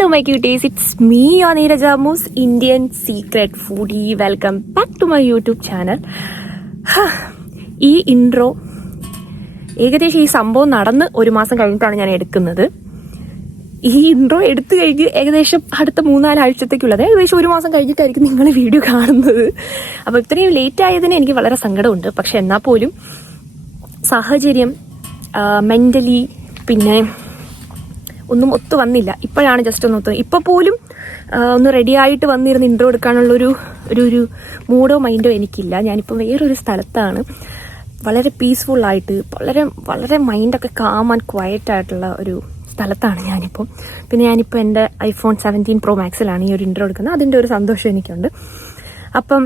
Hello my cuties, it's me Anira Jamus, Indian Secret Foodie. Welcome back to my YouTube channel. ഈ intro ഏകദേശം ഈ സംഭവം നടന്ന് ഒരു മാസം കഴിഞ്ഞിട്ടാണ് ഞാൻ എടുക്കുന്നത്. ഈ ഇൻട്രോ എടുത്തു കഴിഞ്ഞ് ഏകദേശം അടുത്ത 3-4 ആഴ്ചത്തേക്കുള്ളത് ഏകദേശം ഒരു മാസം കഴിഞ്ഞിട്ടായിരിക്കും നിങ്ങൾ വീഡിയോ കാണുന്നത്. അപ്പോൾ ഇത്രയും ലേറ്റ് ആയതിന് എനിക്ക് വളരെ സങ്കടമുണ്ട്. പക്ഷെ എന്നാൽ പോലും സാഹചര്യം മെന്റലി പിന്നെ ഒന്നും ഒത്തു വന്നില്ല. ഇപ്പോഴാണ് ജസ്റ്റ് ഒന്ന് ഒത്തു. ഇപ്പോൾ പോലും ഒന്ന് റെഡി ആയിട്ട് വന്നിരുന്ന് ഇൻട്രോ എടുക്കാനുള്ളൊരു ഒരു മൂഡോ മൈൻഡോ എനിക്കില്ല. ഞാനിപ്പോൾ വേറൊരു സ്ഥലത്താണ്, വളരെ പീസ്ഫുള്ളായിട്ട് വളരെ വളരെ മൈൻഡൊക്കെ കാം ആൻഡ് ക്വയറ്റ് ആയിട്ടുള്ള ഒരു സ്ഥലത്താണ് ഞാനിപ്പോൾ. പിന്നെ ഞാനിപ്പോൾ എൻ്റെ iPhone 17 Pro Maxലാണ് ഈ ഒരു ഇൻട്രോ എടുക്കുന്നത്. അതിൻ്റെ ഒരു സന്തോഷം എനിക്കുണ്ട്. അപ്പം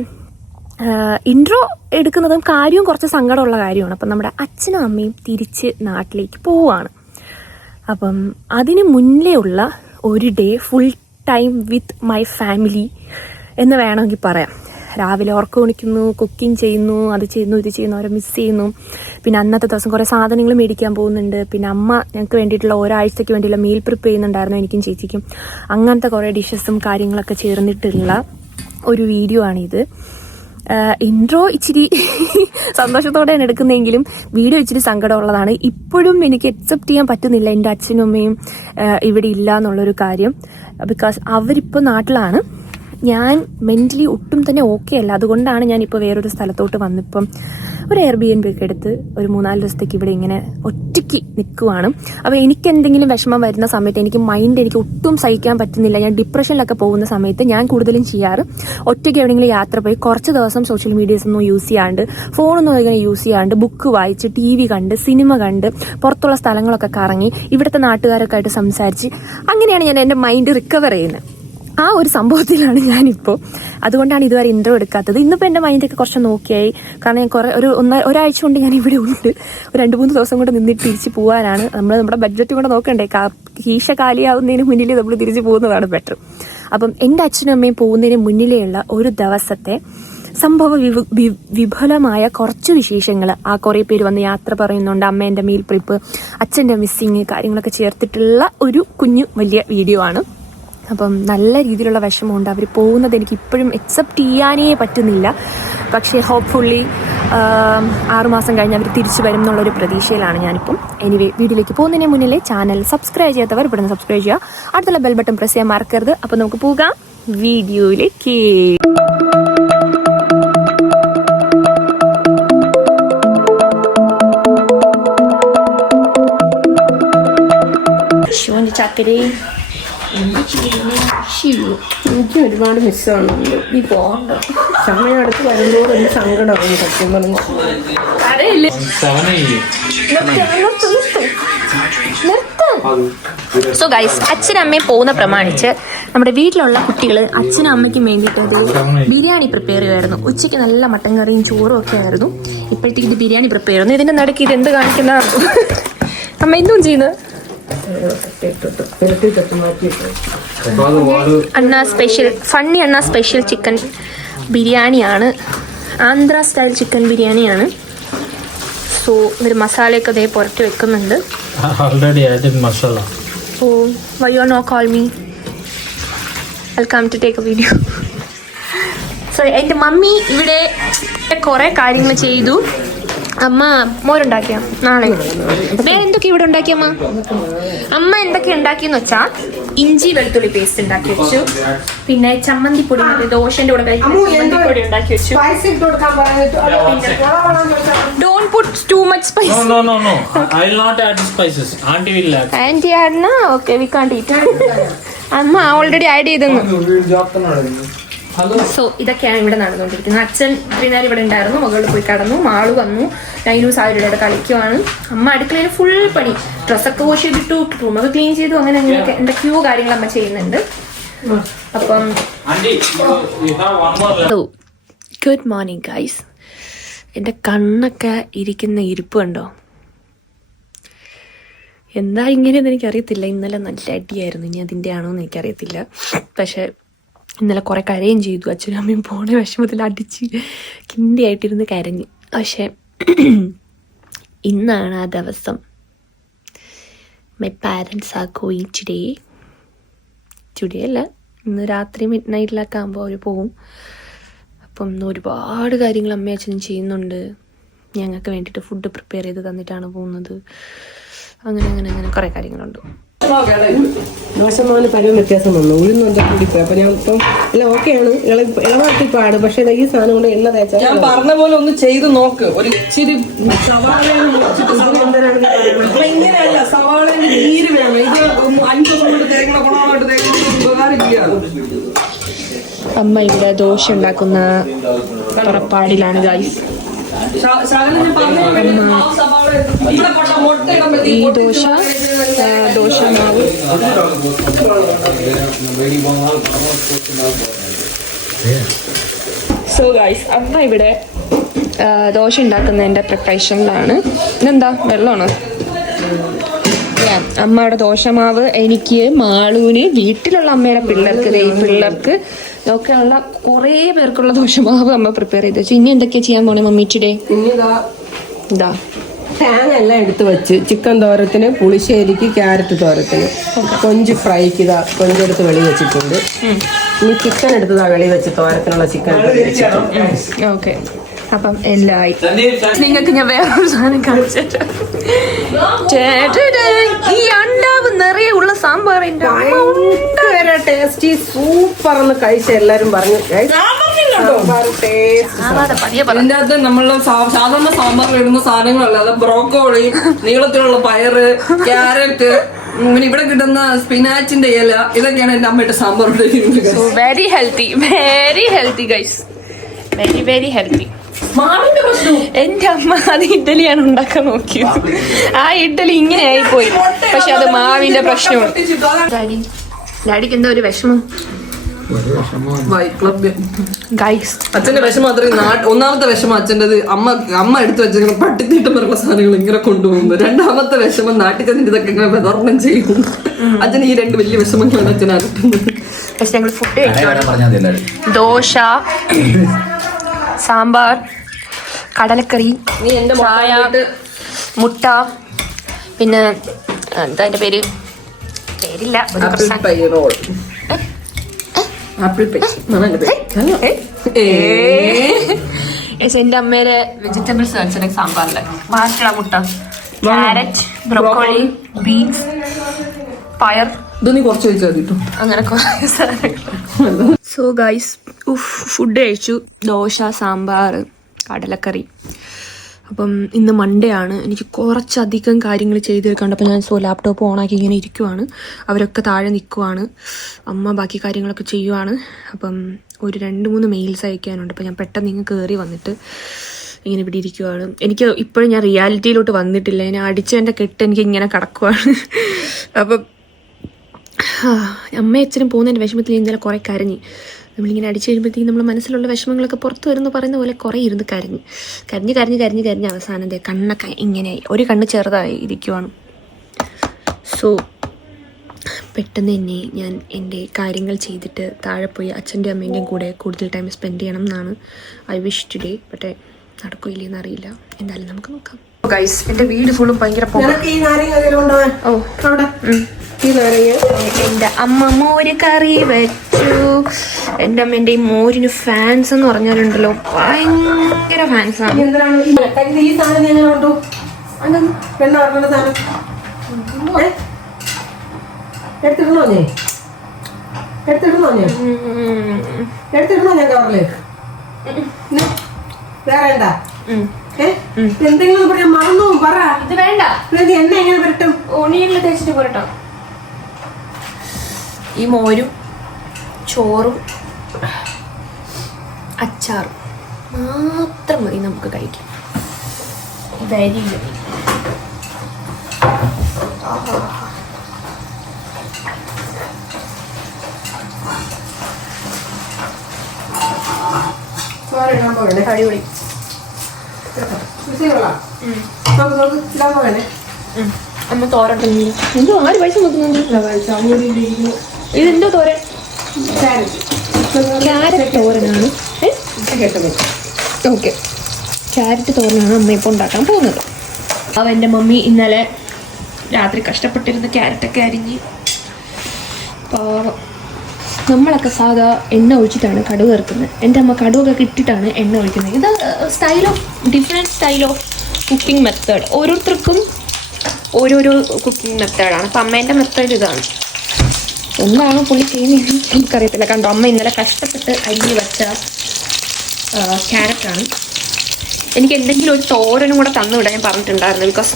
ഇൻട്രോ എടുക്കുന്നതും കാര്യവും കുറച്ച് സങ്കടമുള്ള കാര്യമാണ്. അപ്പം നമ്മുടെ അച്ഛനും അമ്മയും തിരിച്ച് നാട്ടിലേക്ക് പോവുകയാണ്. അപ്പം അതിന് മുന്നേ ഉള്ള ഒരു day full time with my family എന്ന് വേണമെങ്കിൽ പറയാം. രാവിലെ ഉറക്കം വിളിക്കുന്നു, കുക്കിംഗ് ചെയ്യുന്നു, അത് ചെയ്യുന്നു, ഇത് ചെയ്യുന്നു, അവരെ മിസ് ചെയ്യുന്നു. പിന്നെ അന്നത്തെ ദിവസം കുറേ സാധനങ്ങൾ മേടിക്കാൻ പോകുന്നുണ്ട്. പിന്നെ അമ്മ ഞങ്ങൾക്ക് വേണ്ടിയിട്ടുള്ള ഒരാഴ്ചയ്ക്ക് വേണ്ടിയുള്ള മീൽ പ്രിപ്പ് ചെയ്യുന്നുണ്ടായിരുന്നു, എനിക്കും ചേച്ചിക്കും. അങ്ങനത്തെ കുറേ ഡിഷസും കാര്യങ്ങളൊക്കെ ചേർന്നിട്ടുള്ള ഒരു വീഡിയോ ആണിത്. ഇൻട്രോ ഇച്ചിരി സന്തോഷത്തോടെയാണ് എടുക്കുന്നതെങ്കിലും വീഡിയോ ഇച്ചിരി സങ്കടമുള്ളതാണ്. ഇപ്പോഴും എനിക്ക് അക്സെപ്റ്റ് ചെയ്യാൻ പറ്റുന്നില്ല എൻ്റെ അച്ഛനും അമ്മയും ഇവിടെ ഇല്ല എന്നുള്ളൊരു കാര്യം. ബിക്കോസ് അവരിപ്പോൾ നാട്ടിലാണ്, ഞാൻ മെൻ്റലി ഒട്ടും തന്നെ ഓക്കെ അല്ല. അതുകൊണ്ടാണ് ഞാനിപ്പോൾ വേറൊരു സ്ഥലത്തോട്ട് വന്നിപ്പം ഒരു Airbnb ഒക്കെ എടുത്ത് ഒരു 3-4 ദിവസത്തേക്ക് ഇവിടെ ഇങ്ങനെ ഒറ്റയ്ക്ക് നിൽക്കുവാണ്. അപ്പോൾ എനിക്ക് എന്തെങ്കിലും വിഷമം വരുന്ന സമയത്ത് എനിക്ക് ഒട്ടും സഹിക്കാൻ പറ്റുന്നില്ല. ഞാൻ ഡിപ്രഷനിലൊക്കെ പോകുന്ന സമയത്ത് ഞാൻ കൂടുതലും ചെയ്യാറ് ഒറ്റയ്ക്ക് എവിടെയെങ്കിലും യാത്ര പോയി കുറച്ച് ദിവസം സോഷ്യൽ മീഡിയാസ് ഒന്നും യൂസ് ചെയ്യാണ്ട്, ഫോണൊന്നും ഇങ്ങനെ യൂസ് ചെയ്യാണ്ട്, ബുക്ക് വായിച്ച്, TV കണ്ട്, സിനിമ കണ്ട്, പുറത്തുള്ള സ്ഥലങ്ങളൊക്കെ കറങ്ങി, ഇവിടുത്തെ നാട്ടുകാരൊക്കെ ആയിട്ട് സംസാരിച്ച്, അങ്ങനെയാണ് ഞാൻ എൻ്റെ മൈൻഡ് റിക്കവർ ചെയ്യുന്നത്. ആ ഒരു സംഭവത്തിലാണ് ഞാനിപ്പോൾ. അതുകൊണ്ടാണ് ഇതുവരെ ഇൻട്രോ എടുക്കാത്തത്. ഇന്നിപ്പോൾ എൻ്റെ മൈൻഡൊക്കെ കുറച്ച് നോക്കിയായി. കാരണം ഞാൻ ഒരാഴ്ച കൊണ്ട് ഞാൻ ഇവിടെ ഉണ്ട്. ഒരു 2-3 ദിവസം കൊണ്ട് നിന്നിട്ട് തിരിച്ച് പോകാനാണ്. നമ്മുടെ ബഡ്ജറ്റ് കൂടെ നോക്കണ്ടേ. കീശ കാലിയാവുന്നതിന് മുന്നിൽ നമ്മൾ തിരിച്ച് പോകുന്നതാണ് ബെറ്റർ. അപ്പം എൻ്റെ അച്ഛനും അമ്മയും പോകുന്നതിന് മുന്നിലേയുള്ള ഒരു ദിവസത്തെ സംഭവ വിപുലമായ കുറച്ച് വിശേഷങ്ങൾ, ആ കുറേ പേര് വന്ന് യാത്ര പറയുന്നുണ്ട്, അമ്മേൻ്റെ മീൽ പ്രിപ്പ്, അച്ഛൻ്റെ മിസ്സിങ്, കാര്യങ്ങളൊക്കെ ചേർത്തിട്ടുള്ള ഒരു കുഞ്ഞു വലിയ വീഡിയോ ആണ്. അപ്പം നല്ല രീതിയിലുള്ള വിഷമമുണ്ട്. അവർ പോകുന്നത് എനിക്ക് ഇപ്പോഴും അക്സെപ്റ്റ് ചെയ്യാനേ പറ്റുന്നില്ല. പക്ഷേ ഹോപ്പ്ഫുള്ളി 6 മാസം കഴിഞ്ഞ് അവർ തിരിച്ചു വരും എന്നുള്ളൊരു പ്രതീക്ഷയിലാണ് ഞാനിപ്പം. എനിവേ, വീഡിയോയിലേക്ക് പോകുന്നതിന് മുന്നിലെ ചാനൽ സബ്സ്ക്രൈബ് ചെയ്യാത്തവർ ഇവിടെ നിന്ന് സബ്സ്ക്രൈബ് ചെയ്യുക, അടുത്തുള്ള ബെൽ ബട്ടൺ പ്രസ് ചെയ്യാൻ മറക്കരുത്. അപ്പം നമുക്ക് പോകാം വീഡിയോയിലേക്ക്. ചക്കരയും എനിക്ക് ഒരുപാട് മിസ്സാണുണ്ട്. ഈ പോകണ്ട സമയം അടുത്ത് വരുമ്പോൾ എനിക്ക് സങ്കടമാണ് സത്യം പറഞ്ഞു. സോ ഗൈസ്, അച്ഛനും അമ്മയും പോകുന്ന പ്രമാണിച്ച് നമ്മുടെ വീട്ടിലുള്ള കുട്ടികൾ അച്ഛനും അമ്മയ്ക്കും വേണ്ടിയിട്ട് ബിരിയാണി പ്രിപ്പയർ ചെയ്യുമായിരുന്നു. ഉച്ചയ്ക്ക് നല്ല മട്ടൻ കറിയും ചോറും ഒക്കെ ആയിരുന്നു. ഇപ്പോഴത്തേക്ക് ഇത് ബിരിയാണി പ്രിപ്പയർ ചെയ്യുന്നു. ഇതിന്റെ നടുക്ക് ഇത് എന്ത് കാണിക്കുന്ന അമ്മ എന്തും ചെയ്യുന്നത്? അണ്ണ സ്പെഷ്യൽ ഫണ്ണി അണ്ണ സ്പെഷ്യൽ ചിക്കൻ ബിരിയാണിയാണ്. ആന്ധ്ര സ്റ്റൈൽ ചിക്കൻ ബിരിയാണിയാണ്. സോ ഒരു മസാലയൊക്കെ അതേ പുറത്ത് വെക്കുന്നുണ്ട്. So why you are not call me, I come to take a video. So എൻ്റെ മമ്മി ഇവിടെ കുറേ കാര്യങ്ങൾ ചെയ്തു. അമ്മ മോരുണ്ടാക്കിയ നാളെ വേറെ എന്തൊക്കെ ഇവിടെ ഉണ്ടാക്കിയ അമ്മ എന്തൊക്കെ ഉണ്ടാക്കിയെന്ന് വെച്ചാൽ ഇഞ്ചി വെളുത്തുള്ളി പേസ്റ്റ് ഉണ്ടാക്കി വെച്ചു. പിന്നെ ചമ്മന്തിപ്പൊടി, ദോശന്റെ കൂടെ ചമ്മന്തിപ്പൊടി ഉണ്ടാക്കി വെച്ചു. Don't put too much spice. No. I will not add spices. Auntie will add. Auntie add na? Okay, we can't eat. അമ്മ ഓൾറെഡി ആഡ് ചെയ്തെന്ന്. സോ ഇതൊക്കെയാണ് ഇവിടെ നടന്നുകൊണ്ടിരിക്കുന്നത്. അച്ഛൻ ഇത്രയും നേരം ഇവിടെ ഉണ്ടായിരുന്നു, മകളിൽ പോയി കടന്നു. മാള് വന്നു, നൈനൂസ് അവരുടെ കളിക്കുവാണ്. അമ്മ അടുക്കളയിൽ ഫുൾ പണി, ഡ്രസ്സൊക്കെ വാഷ് ചെയ്തിട്ടു, റൂമൊക്കെ ക്ലീൻ ചെയ്തു, അങ്ങനെ അങ്ങനെയൊക്കെ എന്തൊക്കെയോ കാര്യങ്ങൾ അമ്മ ചെയ്യുന്നുണ്ട്. അപ്പം ഗുഡ് മോർണിംഗ് ഗൈസ്. എൻ്റെ കണ്ണൊക്കെ ഇരിക്കുന്ന ഇരിപ്പ് കണ്ടോ? എന്താ ഇങ്ങനെയെന്ന് എനിക്കറിയത്തില്ല. ഇന്നലെ നല്ല അടിയായിരുന്നു. ഇനി അതിൻ്റെ ആണോ എന്ന് എനിക്കറിയത്തില്ല. പക്ഷെ ഇന്നലെ കുറേ കരയും ചെയ്തു. അച്ഛനും അമ്മയും പോണ വിഷമത്തിൽ അടിച്ച് കിണ്ടിയായിട്ടിരുന്ന് കരഞ്ഞു. പക്ഷെ ഇന്നാണ് ആ ദിവസം. My parents are going today today അല്ല, ഇന്ന് രാത്രി മിഡ് നൈറ്റിലൊക്കെ ആകുമ്പോൾ അവർ പോകും. അപ്പം ഇന്ന് ഒരുപാട് കാര്യങ്ങൾ അമ്മയും അച്ഛനും ചെയ്യുന്നുണ്ട്. ഞങ്ങൾക്ക് വേണ്ടിയിട്ട് ഫുഡ് പ്രിപ്പയർ ചെയ്ത് തന്നിട്ടാണ് പോകുന്നത്. അങ്ങനെ അങ്ങനെ അങ്ങനെ കുറേ കാര്യങ്ങളുണ്ട്. ദോശമാവിന് പല വ്യത്യാസം വന്നു. ഉഴുന്നുണ്ട് കൂടിപ്പോയി. അപ്പൊ ഞാൻ ഇപ്പം എല്ലാം ഓക്കെയാണ്. ഇളവാട്ടി പാട്. പക്ഷെ ഈ സാധനം കൊണ്ട് എണ്ണ തേച്ചാൽ ഞാൻ പറഞ്ഞ പോലെ ഒന്ന് ചെയ്ത് നോക്ക്. ഒരു ഇച്ചിരി ഇങ്ങനെയല്ല, സവാളയുടെ നീര് വേണം. ഇത് 5 ദിവസം കൊണ്ട് തേങ്ങ ഗുണമായിട്ട് തേങ്ങ ഉപകാരമില്ല. അമ്മ ഇവിടെ ദോശ ഉണ്ടാക്കുന്ന പുറപ്പാടിലാണ് ഗൈസ്. ഈ ദോശമാവ് സോ ഗൈസ്, അമ്മ ഇവിടെ ദോശ ഉണ്ടാക്കുന്നതിൻ്റെ പ്രിപ്പറേഷനിലാണ്. ഇതെന്താ വെള്ളമാണ്? അമ്മ ഇവിടെ ദോശമാവ് എനിക്ക്, മാളൂന്, വീട്ടിലുള്ള അമ്മയുടെ പിള്ളേർക്ക് ഒക്കെയുള്ള കുറേ പേർക്കുള്ള ദോശമാവ് അമ്മ പ്രിപ്പയർ ചെയ്ത് വെച്ചു. ഇനി എന്തൊക്കെയാ ചെയ്യാൻ പോണേ മമ്മി ടുഡേ? ഇതാ തേങ്ങ എല്ലാം എടുത്ത് വെച്ച് ചിക്കൻ തോരത്തിന്, പുളിശ്ശേരിക്ക്, ക്യാരറ്റ് തോരത്തിന്, കൊഞ്ച് ഫ്രൈക്ക് ഇതാ കൊഞ്ചെടുത്ത് വെളി വെച്ചിട്ടുണ്ട്. ഇനി ചിക്കൻ എടുത്തതാ വെളി വെച്ച് തോരത്തിനുള്ള ചിക്കൻ വെച്ചിട്ടുണ്ട്. ഓക്കെ, അപ്പം എല്ലായി. നിങ്ങൾക്ക് ഞാൻ വേറൊരു സാധനം കാണിച്ചു. ഈ അണ്ടാവ് നിറയെ ഉള്ള സാമ്പാറിന്റെ ടേസ്റ്റി സൂപ്പർ എന്ന് കഴിച്ച എല്ലാരും പറഞ്ഞു. അതിന്റെ അകത്ത് നമ്മൾ സാധാരണ സാമ്പാറിൽ ഇടുന്ന സാധനങ്ങളല്ലാതെ ബ്രോക്കോളി, നീളത്തിലുള്ള പയറ്, ക്യാരറ്റ്, പിന്നെ ഇവിടെ കിട്ടുന്ന സ്പിനാച്ചിന്റെ ഇല, ഇതൊക്കെയാണ് എന്റെ അമ്മയുടെ sambar. Very healthy, very healthy guys, very very healthy. എന്റെ അമ്മ അത് ഇഡ്ഡലിയാണ് ഉണ്ടാക്കാൻ നോക്കിയത്. ആ ഇഡ്ഡലി ഇങ്ങനെ ആയിപ്പോയി. പക്ഷെ അത് മാവിന്റെ പ്രശ്നമാണ്. ഡാഡിക്ക് എന്താ ഒരു വിഷമം ഗൈസ്? അച്ഛന്റെ വിഷമം അത്രയും ഒന്നാമത്തെ വിഷമം അച്ഛൻ്റെത് അമ്മ എടുത്തു വെച്ചിങ്ങനെ പട്ടിത്തീട്ടം വരെയുള്ള സാധനങ്ങൾ ഇങ്ങനെ കൊണ്ടുപോകുന്നു. രണ്ടാമത്തെ വിഷമം നാട്ടിൽ ചെന്നിട്ട് ഇതൊക്കെ ഇങ്ങനെ വിതരണം ചെയ്യും. അച്ഛന് ഈ 2 വലിയ വിഷമങ്ങളാണ് അച്ഛൻ അലട്ടുന്നത്. പക്ഷെ ഞങ്ങൾ ഫുഡ് കഴിക്കുവാണ്. ദോശ, സാമ്പാർ, കടലക്കറി, ചായ, മുട്ട, പിന്നെ എന്താ അതിന്റെ പേരില്ല. എന്റെ അമ്മയുടെ വെജിറ്റബിൾസ് കാണിച്ചത് സാമ്പാറിലെ ബാക്കിയുള്ള മുട്ട, ക്യാരറ്റ്, ബ്രോക്കോളി, ബീൻസ്, പയർ, ഇതൊന്നും കുറച്ച് വെച്ചാൽ മതി. അങ്ങനെ കുറേ സാധനങ്ങൾ. സോ ഗൈസ്, ഫുഡ് കഴിച്ചു. ദോശ, സാമ്പാർ, കടലക്കറി. അപ്പം ഇന്ന് മൺഡേ ആണ്. എനിക്ക് കുറച്ചധികം കാര്യങ്ങൾ ചെയ്ത് തീർക്കാണ്ട്. അപ്പം ഞാൻ ലാപ്ടോപ്പ് ഓണാക്കി ഇങ്ങനെ ഇരിക്കുവാണ്. അവരൊക്കെ താഴെ നിൽക്കുവാണ്. അമ്മ ബാക്കി കാര്യങ്ങളൊക്കെ ചെയ്യുവാണ്. അപ്പം ഒരു 2-3 മെയിൽസ് അയക്കാനുണ്ട്. അപ്പം ഞാൻ പെട്ടെന്ന് ഇങ്ങനെ കയറി വന്നിട്ട് ഇങ്ങനെ ഇവിടെ ഇരിക്കുവാണ്. എനിക്ക് ഇപ്പോഴും ഞാൻ റിയാലിറ്റിയിലോട്ട് വന്നിട്ടില്ല. ഞാൻ അടിച്ചതിൻ്റെ കെട്ട് എനിക്ക് ഇങ്ങനെ കിടക്കുവാണ്. അപ്പം അമ്മയും അച്ഛനും പോകുന്നതിൻ്റെ വിഷമത്തിൽ ഇന്നലെ കുറേ കരഞ്ഞ്. നമ്മളിങ്ങനെ അടിച്ചു കഴിയുമ്പോഴത്തേക്കും നമ്മുടെ മനസ്സിലുള്ള വിഷമങ്ങളൊക്കെ പുറത്ത് വരുന്നു പറയുന്ന പോലെ കുറേ ഇരുന്ന് കരഞ്ഞ് അവസാനം കണ്ണൊക്കെ ഇങ്ങനെയായി. ഒരു കണ്ണ് ചെറുതായി ഇരിക്കുവാണ്. സോ പെട്ടെന്ന് തന്നെ ഞാൻ എൻ്റെ കാര്യങ്ങൾ ചെയ്തിട്ട് താഴെ പോയി അച്ഛൻ്റെ അമ്മേൻ്റെയും കൂടെ കൂടുതൽ ടൈം സ്പെൻഡ് ചെയ്യണം എന്നാണ് ഐ വിഷ് ടുഡേ. പക്ഷേ നടക്കില്ലെന്ന് അറിയില്ല. എന്തായാലും നമുക്ക് നോക്കാം. ഗൈസ്, എൻ്റെ വീട് ഫുള്ളും ഭയങ്കര എൻ്റെ അമ്മ മോര് കറി വെച്ചു. എൻ്റെ അമ്മ എൻ്റെ ഈ മോരിന് ഫാൻസ് എന്ന് പറഞ്ഞാലുണ്ടല്ലോ, ഭയങ്കര ഫാൻസാണ്. ഈ സാധനം എങ്ങനെ ഉണ്ടോ? എടുത്തിടണോ ഞാൻ കവറിലേക്ക്? വേറെ എന്താ എന്തെങ്കിലും പറയാൻ മറന്നു പറ. ഇത് വേണ്ട, എണ്ണ എങ്ങനെ വരട്ടും? ഓണിയനിൽ തേച്ചിട്ട് പോരട്ടോ. ഈ മോരും ചോറും അച്ചാറും മാത്രം മതി നമുക്ക് കഴിക്കാം. വെരി വെരി അടിപൊളി. അമ്മ തോരൻ എന്തോ 6 പൈസ നോക്കുന്നുണ്ട്. ഇതെന്തോ തോരൻ? ക്യാരറ്റ് തോരനാണ്. ഓക്കെ, ക്യാരറ്റ് തോരനാണ് അമ്മ ഇപ്പോൾ ഉണ്ടാക്കാൻ പോകുന്നത്. അപ്പോൾ എൻ്റെ മമ്മി ഇന്നലെ രാത്രി കഷ്ടപ്പെട്ടിരുന്ന ക്യാരറ്റൊക്കെ അരിഞ്ഞ് പാവം നമ്മളൊക്കെ സാധാ എണ്ണ ഒഴിച്ചിട്ടാണ് കടുക് ഇറക്കുന്നത്. എൻ്റെ അമ്മ കടുകൊക്കെ ഇട്ടിട്ടാണ് എണ്ണ ഒഴിക്കുന്നത്. ഇത് different style of cooking method. ഓരോരുത്തർക്കും ഓരോരോ കുക്കിംഗ് മെത്തേഡാണ്. അപ്പം അമ്മേൻ്റെ മെത്തേഡ് ഇതാണ്. എന്താണ് പുള്ളി ചെയ്യുന്നത് എനിക്കറിയത്തില്ല. കണ്ടോ, അമ്മ ഇന്നലെ കഷ്ടപ്പെട്ട് അരിഞ്ഞ് വെച്ച ക്യാരറ്റാണ്. എനിക്ക് എന്തെങ്കിലും ഒരു തോരനും കൂടെ തന്നു വിടാൻ ഞാൻ പറഞ്ഞിട്ടുണ്ടായിരുന്നു. ബിക്കോസ്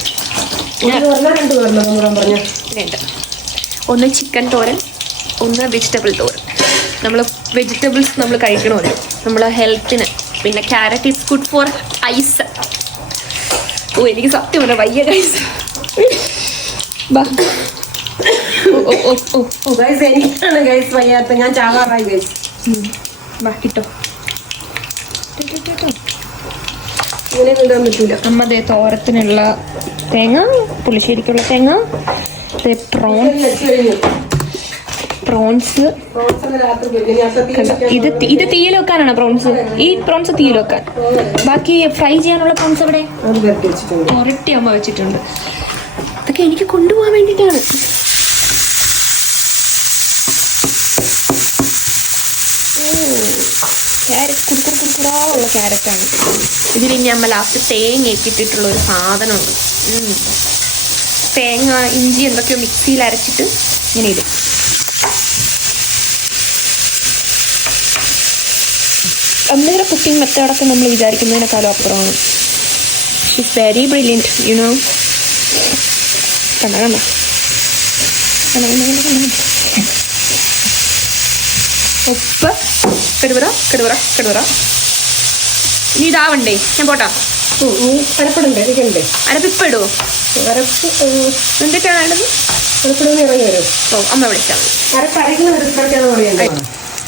രണ്ട്, ഒന്ന് ചിക്കൻ തോരൻ, ഒന്ന് വെജിറ്റബിൾ തോരൻ. വെജിറ്റബിൾസ് നമ്മൾ കഴിക്കണമല്ലോ, നമ്മളെ ഹെൽത്തിന്. പിന്നെ carrot is good for eyes. ഓ എനിക്ക് സത്യം പറഞ്ഞ വയ്യ ഗൈസ്. എനിക്കാണ് ഗൈസ് വയ്യാത്ത, ഞാൻ ചാകാറായി ഗൈസ്. ഇട്ടോ ഇങ്ങനെ ഇടാൻ പറ്റൂല. അമ്മതേ തോരത്തിനുള്ള തേങ്ങ, പുളിശ്ശേരിക്കുള്ള തേങ്ങ, പ്രോൺസ്. ഇത് തീയിൽ വെക്കാനാണ് പ്രോൺസ്. ഈ പ്രോൺസ് തീയിൽ വെക്കാൻ. ബാക്കി ഫ്രൈ ചെയ്യാനുള്ള പ്രോൺസ് എവിടെ? ഒരട്ടി അമ്മ വെച്ചിട്ടുണ്ട്. അതൊക്കെ എനിക്ക് കൊണ്ടുപോകാൻ വേണ്ടിയിട്ടാണ്. ക്യാരറ്റ് കുറുക്കുറുക്കുറുക്കുറാവുള്ള ക്യാരറ്റാണ്. ഇതിലിനി അമ്മ ലാസ്റ്റ് തേങ്ങയൊക്കെ ഇട്ടിട്ടുള്ള ഒരു സാധനമുണ്ട്. തേങ്ങ ഇഞ്ചി എന്തൊക്കെയോ മിക്സിയിൽ അരച്ചിട്ട് ഇങ്ങനെ ഇടും. അമ്മയുടെ കുക്കിംഗ് മെത്തേഡൊക്കെ നമ്മൾ വിചാരിക്കുന്നതിനേക്കാളും അപ്പുറമാണ്. It's very brilliant, you know. കണ്ട ഉപ്പ്, കടുവറ. ഇനി ഇതാവണ്ടേ? ഞാൻ പോട്ടാ. അരപ്പിടണ്ടേ? അരപ്പിപ്പ ഇടുവോ? എന്തൊക്കെയാണ് വേണ്ടത്? ഓ അമ്മ വിളിച്ചാൽ മതി.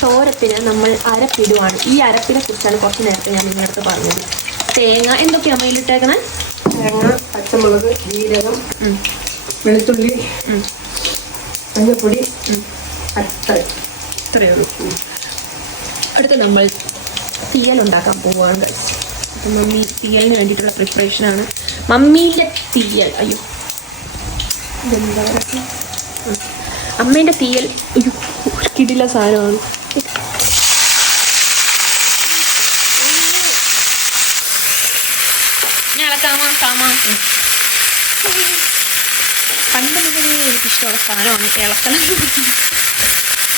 തോരത്തിന് നമ്മൾ അരപ്പിടുവാണ്. ഈ അരപ്പിനെ കുറിച്ചാണ് കുറച്ച് നേരത്തെ ഞാൻ നിങ്ങളുടെ പറഞ്ഞത്. തേങ്ങ എന്തൊക്കെയാണ് അമ്മയിലിട്ടേക്കണേ? തേങ്ങ, പച്ചമുളക്, ജീരകം, വെളുത്തുള്ളി, മഞ്ഞപ്പൊടി, ഇത്രയേ ഉള്ളൂ. അടുത്ത് നമ്മൾ തീയൽ ഉണ്ടാക്കാൻ പോവുകയാണ്. അപ്പം മമ്മി തീയലിന് വേണ്ടിയിട്ടുള്ള പ്രിപ്പറേഷനാണ്. മമ്മീൻ്റെ തീയൽ. അയ്യോ ഇതെന്താ പറയുക, അമ്മേൻ്റെ തീയൽ ഒരു കിടില സാധനമാണ്. പണ്ട് മുതലേ എനിക്കിഷ്ടമുള്ള സാധനമാണ് ഇളക്കണം.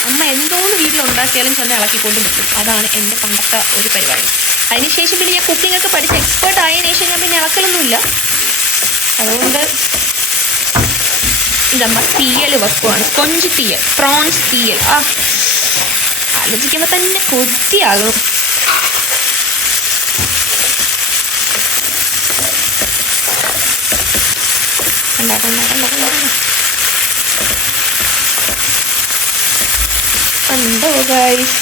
അമ്മ എന്തോന്ന് വീട്ടിലുണ്ടാക്കിയാലും ചെന്ന് ഇളക്കിക്കൊണ്ട് നിൽക്കും. അതാണ് എൻ്റെ പണ്ടത്തെ ഒരു പരിപാടി. അതിനുശേഷം പിന്നെ ഞാൻ കുക്കിംഗ് ഒക്കെ പഠിച്ച് എക്സ്പേർട്ട് ആയതിനു ശേഷം ഞാൻ പിന്നെ ഇളക്കലൊന്നുമില്ല. അതുകൊണ്ട് ഇതമ്മ തീയൽ വെക്കുവാണ്. കൊഞ്ച് തീയൽ, പ്രോൺസ് തീയൽ. ആലോചിക്കുമ്പോൾ തന്നെ കൊതിയാകും. കണ്ടോ ഗൈസ്,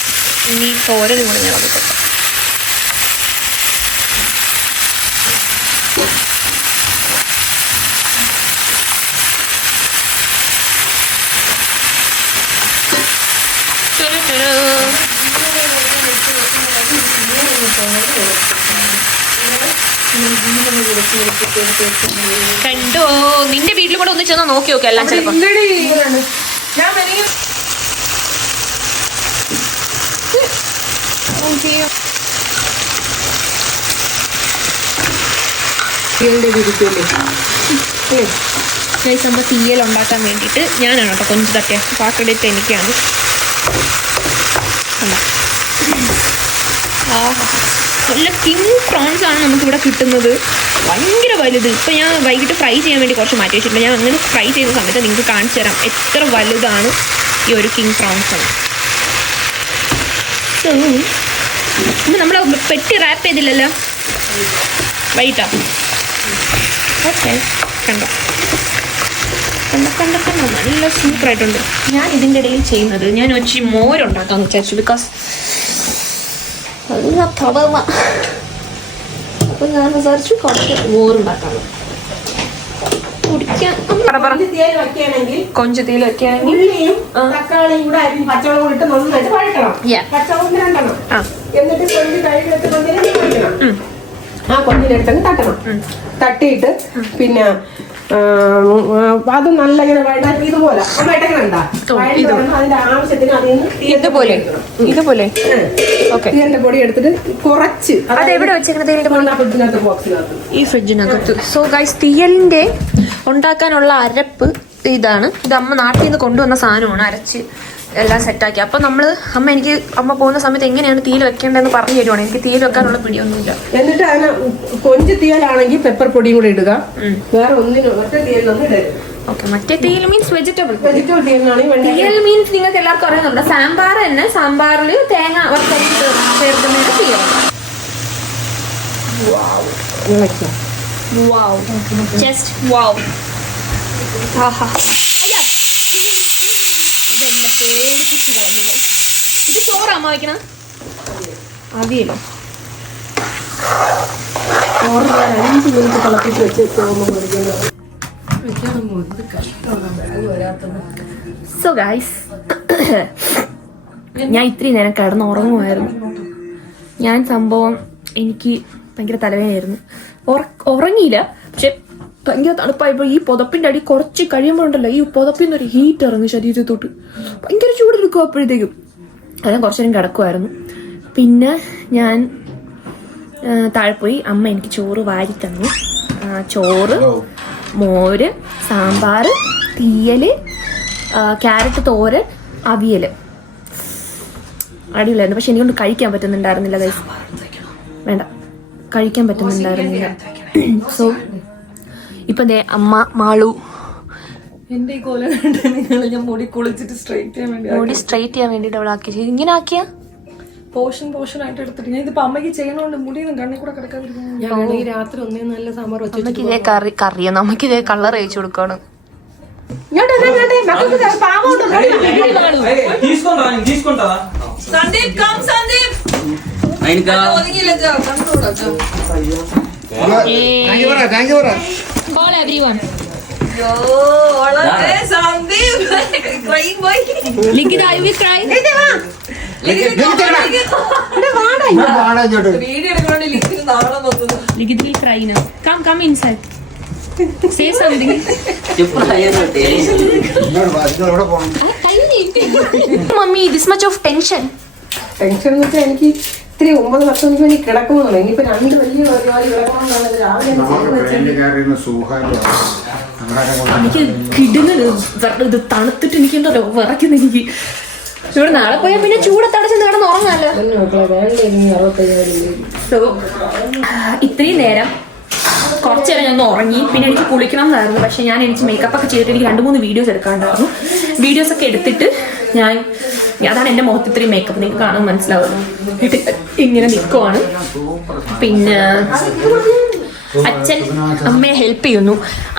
ഇനി തോരനും കൂടെ ഞാൻ ഇളക്കിട്ട്. കണ്ടോ, നിന്റെ വീട്ടിൽ കൂടെ ഒന്ന് ചെന്നാ നോക്കി നോക്കാം എല്ലാം. ചിലപ്പോ നമ്മൾ തീയൽ ഉണ്ടാക്കാൻ വേണ്ടിയിട്ട് ഞാനാണ് കേട്ടോ കൊഞ്ച് തട്ടിയ പാക്കടേറ്റ് എനിക്കാണ്. നല്ല കിങ് പ്രോൺസ് ആണ് നമുക്കിവിടെ കിട്ടുന്നത്. ഭയങ്കര വലുത്. ഇപ്പം ഞാൻ വൈകിട്ട് ഫ്രൈ ചെയ്യാൻ വേണ്ടി കുറച്ച് മാറ്റി വെച്ചിട്ടുണ്ട്. ഞാൻ അങ്ങനെ ഫ്രൈ ചെയ്യുന്ന സമയത്ത് നിങ്ങൾക്ക് കാണിച്ചു തരാം എത്ര വലുതാണ് ഈ ഒരു കിങ് പ്രോൺസ് ആണ്. നമ്മൾ പെട്ടി റാപ്പ് ചെയ്തില്ലല്ലോ വൈകിട്ടാ. ഓക്കെ, കണ്ടോ നല്ല സൂപ്പറായിട്ടുണ്ട്. ഞാൻ ഇതിൻ്റെ ഇടയിൽ ചെയ്യുന്നത് ഞാൻ ഒച്ചിരി മോരുണ്ടാക്കാമെന്ന് വിചാരിച്ചു. ബിക്കോസ് അപ്പം ഞാൻ വിചാരിച്ചു കുറച്ച് മോരുണ്ടാക്കാമെന്ന്. കുടിക്കാൻ കൊഞ്ച് തീയിൽ വെക്കുകയാണെങ്കിൽ തക്കാളിയും കൂടെ അരിഞ്ഞ് പച്ചവളം കൂടി ഇട്ട് നന്നായിട്ട് വഴക്കണം. പച്ചവളം 2 എന്നിട്ട് കൊഞ്ച് കഴുകിട്ട് കൊഞ്ചിനെ ഒഴിക്കണം. ആ കൊഞ്ചിനെടുത്തങ്ങ് തട്ടണം. തട്ടിയിട്ട് പിന്നെ അത് നല്ല ഇങ്ങനെ വഴറ്റി ഇതുപോലെ വഴറ്റക്കണുണ്ടാ അതിന്റെ ആവശ്യത്തിന് അതിൽ നിന്ന് ഇതുപോലെ ഇതിന്റെ പൊടി എടുത്തിട്ട് കുറച്ച് അതെവിടെ വെച്ചേക്കുന്നത്? ഫ്രിഡ്ജിനകത്ത് ബോക്സിനകത്ത്. ഈ ഫ്രിഡ്ജിനകത്ത്. സോ ഗൈസ്, തീയലിന്റെ ഉണ്ടാക്കാനുള്ള അരപ്പ് ഇതാണ്. ഇത് അമ്മ നാട്ടിൽ നിന്ന് കൊണ്ടുവന്ന സാധനമാണ്. അരച്ച് എല്ലാം സെറ്റാക്കി. അപ്പൊ അമ്മ പോകുന്ന സമയത്ത് എങ്ങനെയാണ് തീയിൽ വെക്കേണ്ടതെന്ന് പറഞ്ഞു തരുവാണ്. എനിക്ക് തീയിൽ വെക്കാനുള്ള പിടിയൊന്നുമില്ല. എന്നിട്ട് അതിന് കൊഞ്ച് തീയലാണെങ്കിൽ പെപ്പർ പൊടിയും കൂടെ ഇടുക. വേറെ ഒന്നിനും ഒറ്റ തീയലൊന്നും ഇടരുത്. ഓക്കെ. മറ്റേ തീയൽ മീൻസ് വെജിറ്റബിൾ തീയലാണെങ്കിൽ തീയൽ മീൻസ് നിങ്ങൾക്ക് എല്ലാവർക്കും അറിയുന്നുണ്ടോ? സാമ്പാർ തന്നെ. സാമ്പാറിൽ തേങ്ങ ചേർക്കുന്നതിന് തീയൽ. ജസ്റ്റ് വാവ്. ഇതെന്നെ പേടിപ്പിച്ച് കളഞ്ഞു. ഇത് ചോറാ അമ്മ വയ്ക്കണ? അവിയലോ? 5 മിനിറ്റ് തിളപ്പിച്ച് വെച്ച് സോ ഗൈസ്, ഞാൻ ഇത്രയും നേരം കിടന്ന് ഉറങ്ങുമായിരുന്നു. സംഭവം എനിക്ക് ഭയങ്കര തലവേദനയായിരുന്നു. ഉറങ്ങിയില്ല, പക്ഷെ ഭയങ്കര തണുപ്പായപ്പോൾ ഈ പുതപ്പിന്റെ അടി കുറച്ച് കഴിയുമ്പോഴുണ്ടല്ലോ ഈ പുതപ്പിൽ നിന്നൊരു ഹീറ്റ് ഇറങ്ങി ശരീരത്തോട്ട്. ഭയങ്കര ചൂടെടുക്കും അപ്പോഴത്തേക്കും. ഞാൻ കുറച്ചു നേരം കിടക്കുമായിരുന്നു. പിന്നെ ഞാൻ താഴെ പോയി. അമ്മ എനിക്ക് ചോറ് വാരി തന്നു. ചോറ്, മോര്, സാമ്പാർ, തീയല്, ക്യാരറ്റ് തോരൻ, അവിയല്. അടിയിലായിരുന്നു. പക്ഷെ എനിക്കൊണ്ട് കഴിക്കാൻ പറ്റുന്നുണ്ടായിരുന്നില്ല. വേണ്ട, കഴിക്കാൻ പറ്റുന്നുണ്ടായിരുന്നില്ല. സോ ഇപ്പൊ അമ്മ മാളു എന്റെ ഈ കോല കണ്ട് നിങ്ങൾ ഞാൻ മുടി കുളിച്ചിട്ട് സ്ട്രൈറ്റ് ചെയ്യാൻ വേണ്ടിട്ട് അവൾ ആക്കി. ഇങ്ങനെ ആക്കിയ പോർഷൻ ആയിട്ട് എടുത്തിട്ട് ഞാൻ ഇതിപ്പോ അമ്മയ്ക്ക് ചെയ്യണോണ്ട് മുടിയൊന്നും കണ്ണിൽ കൂടെ കിടക്കാതിരിക്കുന്നു. ഞാൻ ഈ രാത്രി ഒന്നേ നല്ല സാമ്പാർ വെച്ചു. നമുക്ക് ഇതേ കറിയാ, നമുക്ക് ഇതേ കളർ അയച്ചു കൊടുക്കാണ്. Call everyone. Likita, are you crying? Likita will cry now. Come inside. Say something. Mummy, this much of tension. Tension എന്ന് വെച്ചാൽ എനിക്ക് ഇത്തിരി 9-10 മണിക്ക് വേണ്ടി കിടക്കുമെന്നുള്ളൂ. ഇനിയിപ്പോ 2 വലിയ ജോലി കിടക്കണമെന്നാണ് രാവിലെ. എനിക്ക് ഇത് തണുത്തിട്ട് എനിക്കുണ്ടല്ലോ വിറയ്ക്കുന്നു. എനിക്ക് ഇവിടെ നാളെ പോയാൽ പിന്നെ ചൂടത്തടച്ച് കിടന്ന് ഉറങ്ങാമല്ലോ. സോ ഇത്രയും നേരം കുറച്ചു നേരം ഞാൻ ഉറങ്ങി. പിന്നെ എനിക്ക് കുളിക്കണം എന്നായിരുന്നു. പക്ഷെ ഞാൻ എനിക്ക് മേക്കപ്പ് ഒക്കെ ചെയ്തിട്ട് എനിക്ക് 2-3 വീഡിയോസ് എടുക്കാണ്ടായിരുന്നു. വീഡിയോസ് ഒക്കെ എടുത്തിട്ട് അതാണ് എൻ്റെ മുഖത്ത് ഇത്രയും മേക്കപ്പ്. നിങ്ങൾക്ക് കാണാൻ മനസ്സിലാവുന്നു. ഇങ്ങനെ നിൽക്കുവാണ്. പിന്നെ അച്ഛൻ അമ്മയെ ഹെൽപ്പ് ചെയ്യുന്നു.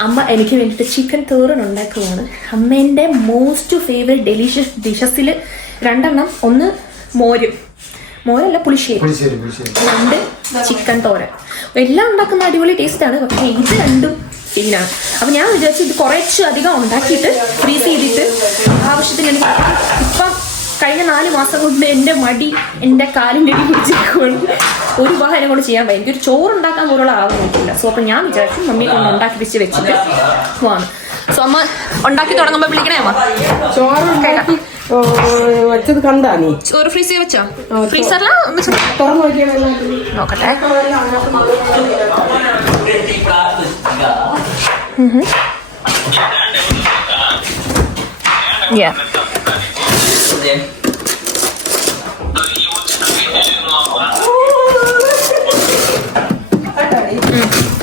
അമ്മ എനിക്ക് വേണ്ടിയിട്ട് ചിക്കൻ തോരൻ ഉണ്ടാക്കുവാണ്. അമ്മേൻ്റെ മോസ്റ്റ് ഫേവറേറ്റ് ഡെലിഷ്യസ് ഡിഷസിൽ 2 ഒന്ന് മോരല്ല പുളിശ്ശേരി, 2 ചിക്കൻ തോരൻ. എല്ലാം ഉണ്ടാക്കുന്ന അടിപൊളി ടേസ്റ്റാണ്. പക്ഷേ ഇത് 2 സീനാണ്. അപ്പം ഞാൻ വിചാരിച്ചു ഇത് കുറച്ച് അധികം ഉണ്ടാക്കിയിട്ട് ഫ്രീസ് ചെയ്തിട്ട് ആവശ്യത്തിന് എനിക്ക് ഇപ്പം കഴിഞ്ഞ 4 മാസം കൊണ്ട് എൻ്റെ മടി എൻ്റെ കാലിൻ്റെ അടി പിടിച്ചിരിക്കുകയാണ്. ഒരു വാഹനം കൊണ്ട് ചെയ്യാൻ പറ്റും. എനിക്കൊരു ചോറുണ്ടാക്കാൻ പോലുള്ള ആവുന്നില്ല. സോ അപ്പം ഞാൻ വിചാരിച്ചു മമ്മിയെ കൊണ്ട് ഉണ്ടാക്കി വെച്ചിട്ട് പോവാണ്. സോ അമ്മ ഉണ്ടാക്കി തുടങ്ങുമ്പോൾ വിളിക്കണേ അമ്മ. ചോറുണ്ടാക്കി വെച്ചത് കണ്ടാ നീ? ചോറ് ഫ്രീസ് ചെയ്ത് വെച്ചോ? ഫ്രീസറിലാ ഒന്ന് തുറന്നു നോക്കിയാൽ നോക്കട്ടെ.